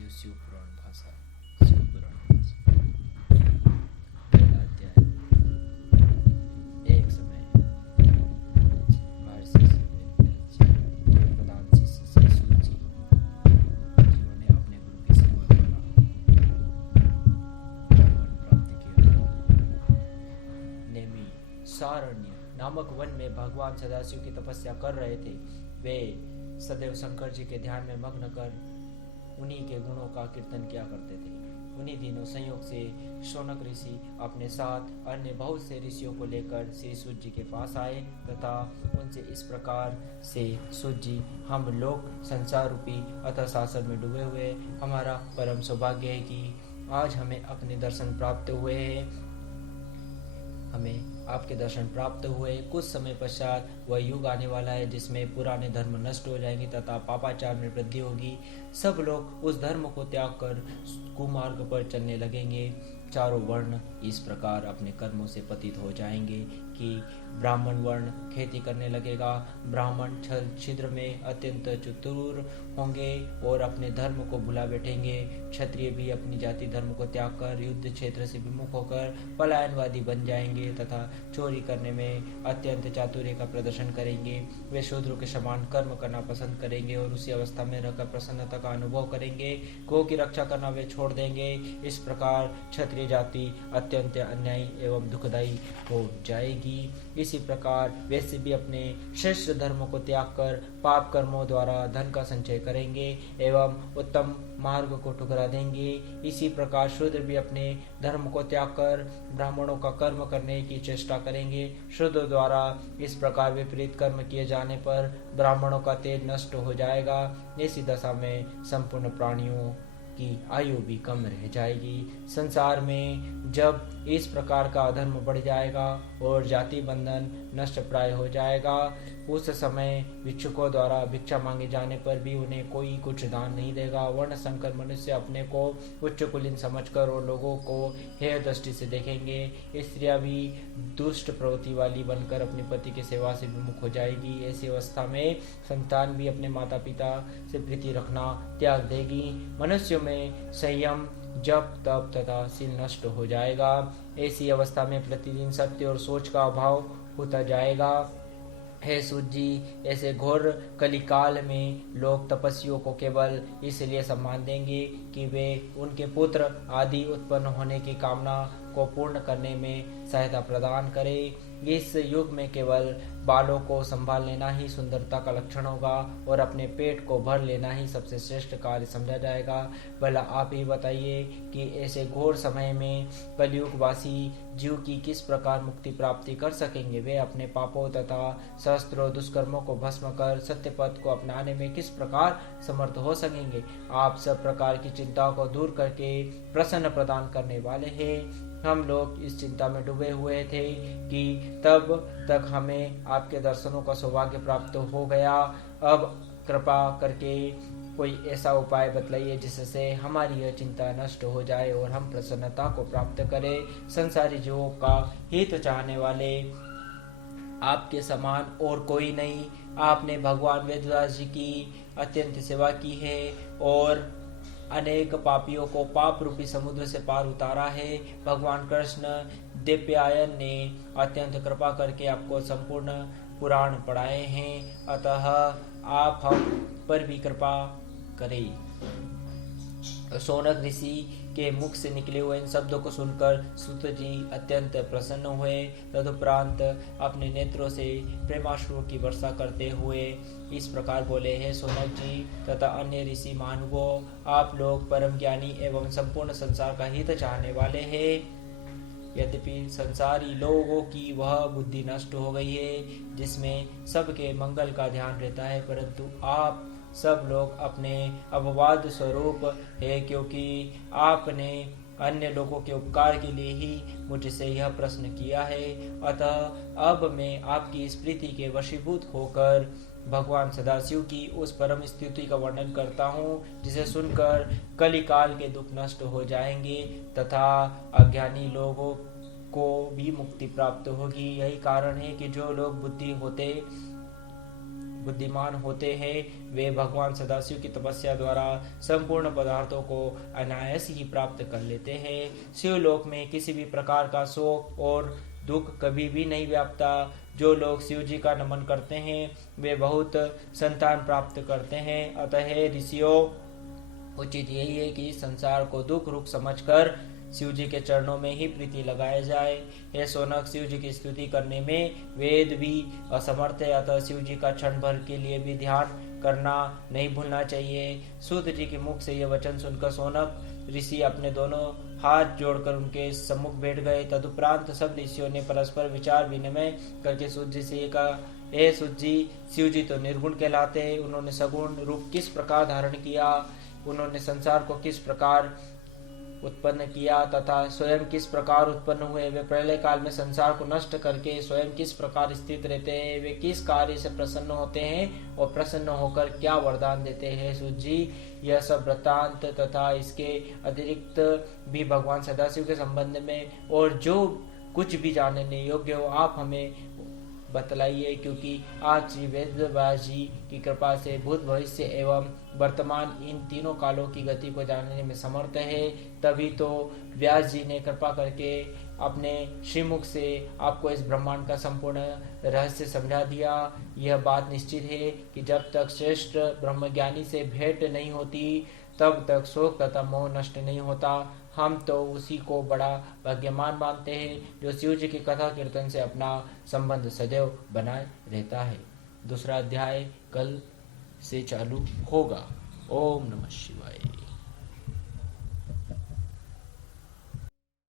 शिव पुराण भाषा पहला अध्याय। एक समय महर्षि शिव प्रधान शिष्य श्री सूत जी, जिन्होंने अपने गुरु की सेवा द्वारा ब्रह्मज्ञान प्राप्त किया था, नेमी सारण्य नामक वन में भगवान सदाशिव की तपस्या कर रहे थे। वे सदैव शंकर जी के ध्यान में मग्न कर उन्हीं के गुणों का कीर्तन किया करते थे। उन्हीं दिनों संयोग से शौनक ऋषि अपने साथ अन्य बहुत से ऋषियों को लेकर श्री सूत जी के पास आए तथा उनसे इस प्रकार से, सूत जी, हम लोग संसार रूपी अथाह सागर में डूबे हुए, हमारा परम सौभाग्य है कि आज हमें अपने दर्शन प्राप्त हुए हैं। हमें आपके दर्शन प्राप्त हुए। कुछ समय पश्चात वह युग आने वाला है जिसमें पुराने धर्म नष्ट हो जाएंगे तथा पापाचार में वृद्धि होगी। सब लोग उस धर्म को त्याग कर कुमार्ग पर चलने लगेंगे। चारों वर्ण इस प्रकार अपने कर्मों से पतित हो जाएंगे कि ब्राह्मण वर्ण खेती करने लगेगा, ब्राह्मण छल छिद्र में अत्यंत चतुर होंगे और अपने धर्म को भुला बैठेंगे। क्षत्रिय भी अपनी जाति धर्म को त्याग कर युद्ध क्षेत्र से विमुख होकर पलायनवादी बन जाएंगे तथा चोरी करने में अत्यंत चातुर्य का प्रदर्शन करेंगे। वे शूद्रों के समान कर्म करना पसंद करेंगे और उसी अवस्था में रहकर प्रसन्नता का अनुभव करेंगे। गौ की रक्षा करना वे छोड़ देंगे। इस प्रकार क्षत्रिय जाति अत्यंत अन्यायी एवं दुखदायी हो जाएगी। इसी प्रकार वैसे भी अपने श्रेष्ठ धर्म को त्याग कर पाप कर्मों द्वारा धन का संचय करेंगे एवं उत्तम मार्ग को ठुकरा देंगे। इसी प्रकार शूद्र भी अपने धर्म को त्याग कर ब्राह्मणों का कर्म करने की चेष्टा करेंगे। शूद्र द्वारा इस प्रकार विपरीत कर्म किए जाने पर ब्राह्मणों का तेज नष्ट हो जाएगा। ऐसी दशा में संपूर्ण प्राणियों की आयु भी कम रह जाएगी। संसार में जब इस प्रकार का अधर्म बढ़ जाएगा और जाति बंधन नष्ट प्राय हो जाएगा, उस समय भिक्षुकों द्वारा भिक्षा मांगे जाने पर भी उन्हें कोई कुछ दान नहीं देगा। वर्ण संकर मनुष्य अपने को उच्च कुलीन समझकर और लोगों को हेय दृष्टि से देखेंगे। स्त्रियां भी दुष्ट प्रवृत्ति वाली बनकर अपने पति की सेवा से विमुख हो जाएगी। ऐसी अवस्था में संतान भी अपने माता पिता से प्रीति रखना त्याग देगी। मनुष्यों में संयम जप तप तथा शील नष्ट हो जाएगा। ऐसी अवस्था में प्रतिदिन सत्य और सोच का अभाव होता जाएगा। हे सूत जी, ऐसे घोर कलिकाल में लोग तपस्वियों को केवल इसलिए सम्मान देंगे कि वे उनके पुत्र आदि उत्पन्न होने की कामना को पूर्ण करने में सहायता प्रदान करें। इस युग में केवल बालों को संभाल लेना ही सुंदरता का लक्षण होगा और अपने पेट को भर लेना ही सबसे श्रेष्ठ कार्य समझा जाएगा। भला आप ही बताइए कि ऐसे घोर समय में कलयुगवासी जीव की किस प्रकार मुक्ति प्राप्ति कर सकेंगे। वे अपने पापों तथा सहस्त्रों दुष्कर्मों को भस्म कर सत्य पथ को अपनाने में किस प्रकार समर्थ हो सकेंगे। आप सब प्रकार की चिंताओं को दूर करके प्रसन्न प्रदान करने वाले हैं। हम लोग इस चिंता में डूबे हुए थे कि तब तक हमें आपके दर्शनों का सौभाग्य प्राप्त हो गया। अब कृपा करके कोई ऐसा उपाय बतलाइए जिससे हमारी यह चिंता नष्ट हो जाए और हम प्रसन्नता को प्राप्त करें। संसारी जीवों का हित चाहने वाले आपके समान और कोई नहीं। आपने भगवान वेदव्यास जी की अत्यंत सेवा की है और अनेक पापियों को पाप रूपी समुद्र से पार उतारा है। भगवान कृष्ण देवयायन ने अत्यंत कृपा करके आपको संपूर्ण पुराण पढ़ाए हैं, अतः आप हम पर भी कृपा करें। शौनक ऋषि के मुख से निकले हुए इन शब्दों को सुनकर सूत जी अत्यंत प्रसन्न हुए। तदुपरांत अपने नेत्रों से प्रेमाश्रुओं की वर्षा करते हुए इस प्रकार बोले, हैं शौनक जी तथा अन्य ऋषि महानुभाव, आप लोग परम ज्ञानी एवं संपूर्ण संसार का हित चाहने वाले हैं। यद्यपि संसारी लोगों की वह बुद्धि नष्ट हो गई है जिसमें सबके मंगल का ध्यान रहता है, परंतु आप सब लोग अपने अपवाद स्वरूप है, क्योंकि आपने अन्य लोगों के उपकार के लिए ही मुझसे यह प्रश्न किया है। अतः अब मैं आपकी इस प्रीति के वशीभूत होकर भगवान सदाशिव की उस परम स्तुति का वर्णन करता हूँ जिसे सुनकर कलिकाल के दुख नष्ट हो जाएंगे तथा अज्ञानी लोगों को भी मुक्ति प्राप्त होगी। यही कारण है कि जो लोग बुद्धि होते बुद्धिमान होते हैं वे भगवान सदाशिव की तपस्या द्वारा संपूर्ण पदार्थों को अनायास ही प्राप्त कर लेते हैं। शिवलोक में किसी भी प्रकार का शोक और दुख कभी भी नहीं व्यापता। जो लोग शिव जी का नमन करते हैं वे बहुत संतान प्राप्त करते हैं। अतः ऋषियों, उचित यही है कि संसार को दुख रूप समझकर शिव जी के चरणों में ही प्रीति लगाया जाए। हे सोनक, शिव जी की स्तुति करने में वेद भी असमर्थ है, अतः शिव जी का क्षण भर के लिए भी ध्यान करना नहीं भूलना चाहिए। सूत जी के मुख से यह वचन सुनकर सोनक ऋषि अपने दोनों हाथ जोड़कर उनके सम्मुख बैठ गए। तदुपरांत सब ऋषियों ने परस्पर विचार विनिमय करके सूत जी से कहा, हे सूत जी, शिव जी तो निर्गुण कहलाते हैं, उन्होंने सगुण रूप किस प्रकार धारण किया, उन्होंने संसार को किस प्रकार उत्पन्न किया तथा स्वयं किस प्रकार उत्पन्न हुए, वे प्रलय काल में संसार को नष्ट करके स्वयं किस प्रकार स्थित रहते हैं, वे किस कार्य से प्रसन्न होते हैं और प्रसन्न होकर क्या वरदान देते हैं। सूत जी, यह सब वृत्तांत तथा इसके अतिरिक्त भी भगवान सदाशिव के संबंध में और जो कुछ भी जानने योग्य हो आप हमें बतलाइए, क्योंकि आज श्री वेदव्यास जी की कृपा से भूत भविष्य एवं वर्तमान इन तीनों कालों की गति को जानने में समर्थ है। तभी तो व्यास जी ने कृपा करके अपने श्रीमुख से आपको इस ब्रह्मांड का संपूर्ण रहस्य समझा दिया। यह बात निश्चित है कि जब तक श्रेष्ठ ब्रह्मज्ञानी से भेंट नहीं होती तब तक शोक तथा मोह नष्ट नहीं होता। हम तो उसी को बड़ा भाग्यमान मानते हैं जो शिव जी की कथा कीर्तन से अपना संबंध सदैव बनाए रहता है। दूसरा अध्याय कल से चालू होगा। ओम नमः शिवाय।